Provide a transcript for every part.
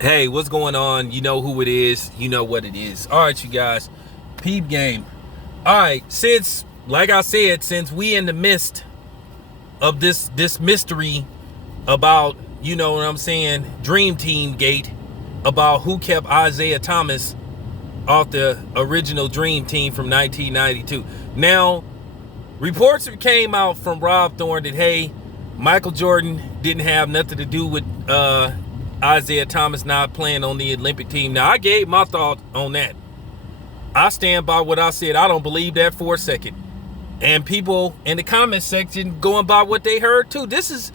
Hey, what's going on? You know who it is. You know what it is. All right, you guys. Peep game. All right, like I said, since we in the midst of this mystery about, you know what I'm saying, Dream Team Gate, about who kept Isaiah Thomas off the original Dream Team from 1992. Now, reports came out from Rob Thorne that, hey, Michael Jordan didn't have nothing to do with Isaiah Thomas not playing on the Olympic team. Now, I gave my thought on that. I stand by what I said. I don't believe that for a second. And people in the comment section going by what they heard too. This is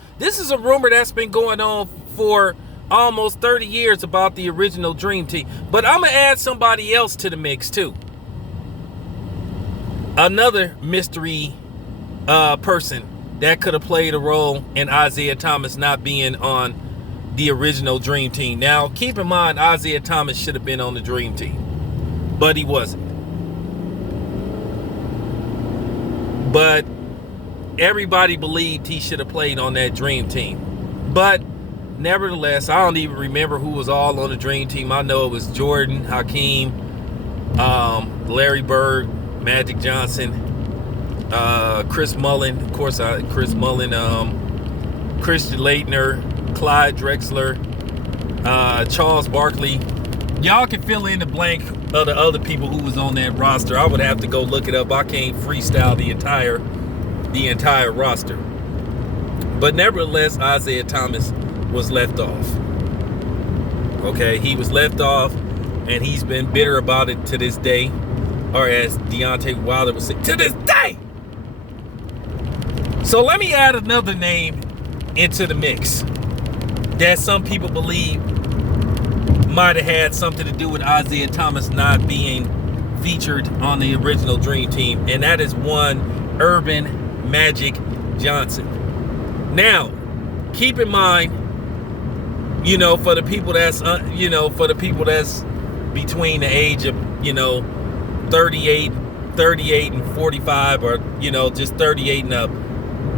a rumor that's been going on for almost 30 years about the original Dream Team. But I'm going to add somebody else to the mix too. Another mystery person that could have played a role in Isaiah Thomas not being on the original Dream Team. Now, keep in mind, Isaiah Thomas should have been on the Dream Team, but he wasn't. But everybody believed he should have played on that Dream Team. But nevertheless, I don't even remember who was all on the Dream Team. I know it was Jordan, Hakeem, Larry Bird, Magic Johnson, Chris Mullin, of course, Chris Mullin, Christian Laettner, Clyde Drexler, Charles Barkley. Y'all can fill in the blank of the other people who was on that roster. I would have to go look it up. I can't freestyle the entire roster. But nevertheless, Isaiah Thomas was left off. Okay, he was left off, and he's been bitter about it to this day. Or as Deontay Wilder would say, to this day. So let me add another name into the mix that some people believe might have had something to do with Isaiah Thomas not being featured on the original Dream Team, and that is one Earvin Magic Johnson. Now, keep in mind, you know, for the people that's between the age of, 38 and 45, or, just 38 and up.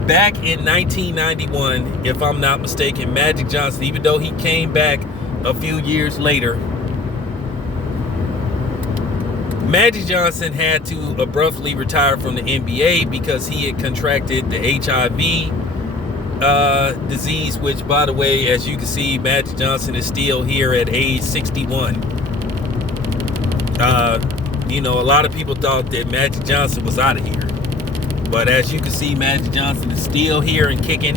Back in 1991, if I'm not mistaken, Magic Johnson, even though he came back a few years later, Magic Johnson had to abruptly retire from the NBA because he had contracted the HIV disease, which, by the way, as you can see, Magic Johnson is still here at age 61. A lot of people thought that Magic Johnson was out of here. But as you can see, Magic Johnson is still here and kicking.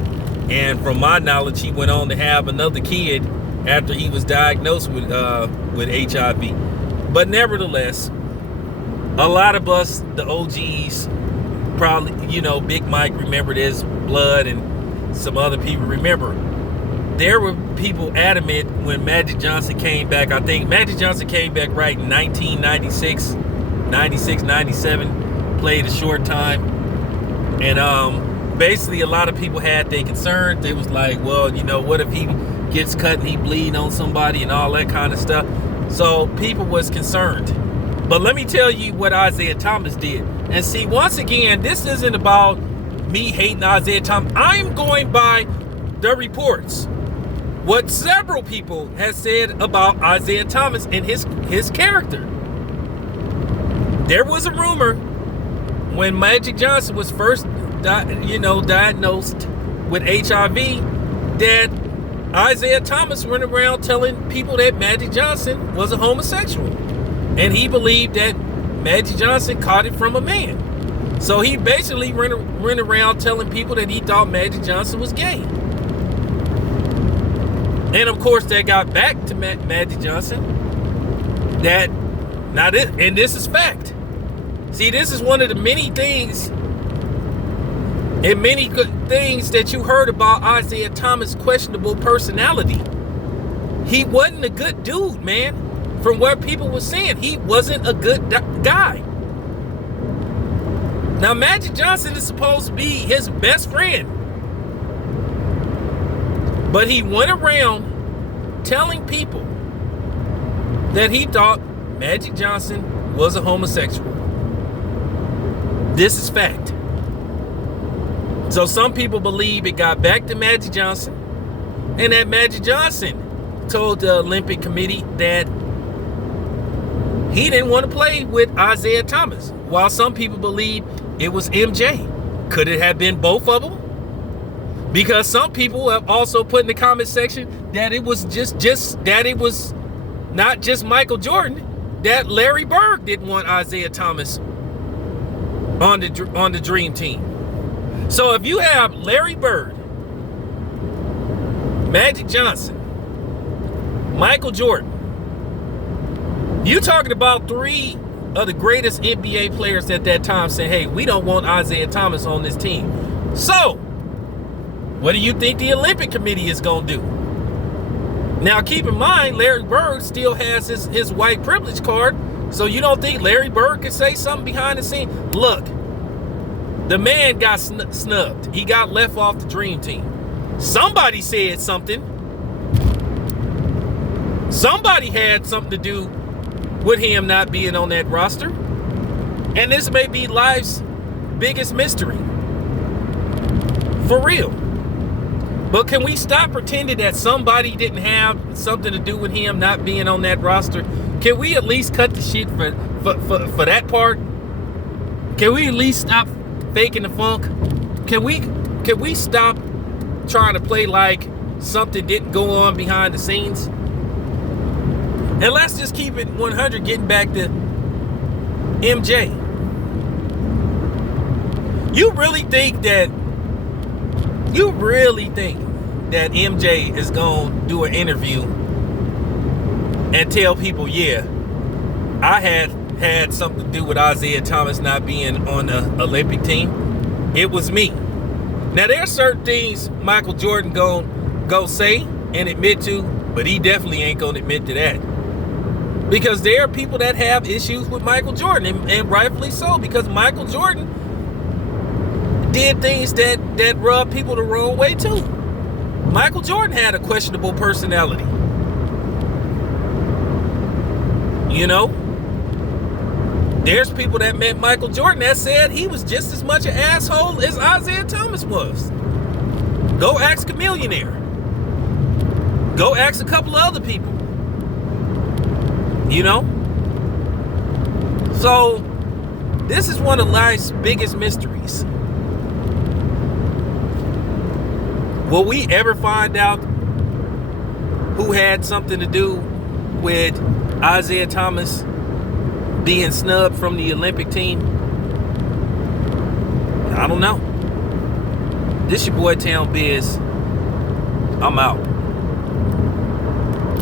And from my knowledge, he went on to have another kid after he was diagnosed with HIV. But nevertheless, a lot of us, the OGs, probably, Big Mike remembered his blood, and some other people remember. There were people adamant when Magic Johnson came back. I think Magic Johnson came back right in 1996, 97, played a short time. And basically a lot of people had their concerns. They was like, well, what if he gets cut and he bleed on somebody and all that kind of stuff. So people was concerned. But let me tell you what Isaiah Thomas did. And see, once again, this isn't about me hating Isaiah Thomas. I'm going by the reports. What several people have said about Isaiah Thomas and his character. There was a rumor when Magic Johnson was first diagnosed with HIV that Isaiah Thomas went around telling people that Magic Johnson was a homosexual. And he believed that Magic Johnson caught it from a man. So he basically went around telling people that he thought Magic Johnson was gay. And of course, that got back to Magic Johnson. And this is fact. See, this is one of the many things and many good things that you heard about Isaiah Thomas' questionable personality. He wasn't a good dude, man. From what people were saying, he wasn't a good guy. Now, Magic Johnson is supposed to be his best friend. But he went around telling people that he thought Magic Johnson was a homosexual. This is fact. So some people believe it got back to Magic Johnson, and that Magic Johnson told the Olympic Committee that he didn't want to play with Isaiah Thomas, while some people believe it was MJ. Could it have been both of them? Because some people have also put in the comment section that it was just that it was not just Michael Jordan, that Larry Bird didn't want Isaiah Thomas on the Dream Team. So if you have Larry Bird, Magic Johnson, Michael Jordan, you talking about 3 of the greatest NBA players at that time saying, hey, we don't want Isaiah Thomas on this team. So what do you think the Olympic Committee is going to do? Now, keep in mind, Larry Bird still has his white privilege card, so you don't think Larry Bird could say something behind the scene? Look, the man got snubbed. He got left off the Dream Team. Somebody said something. Somebody had something to do with him not being on that roster. And this may be life's biggest mystery. For real. But can we stop pretending that somebody didn't have something to do with him not being on that roster? Can we at least cut the shit for that part? Can we at least stop faking the funk? Can we stop trying to play like something didn't go on behind the scenes? And let's just keep it 100, getting back to MJ. You really think that MJ is going to do an interview and tell people, yeah, I had something to do with Isaiah Thomas not being on the Olympic team? It was me. Now, there are certain things Michael Jordan go say and admit to, but he definitely ain't going to admit to that. Because there are people that have issues with Michael Jordan, and rightfully so, because Michael Jordan did things that rub people the wrong way too. Michael Jordan had a questionable personality. You know? There's people that met Michael Jordan that said he was just as much an asshole as Isaiah Thomas was. Go ask Chamillionaire. Go ask a couple of other people. You know? So, this is one of life's biggest mysteries. Will we ever find out who had something to do with Isaiah Thomas being snubbed from the Olympic team? I don't know. This your boy Town Biz. I'm out.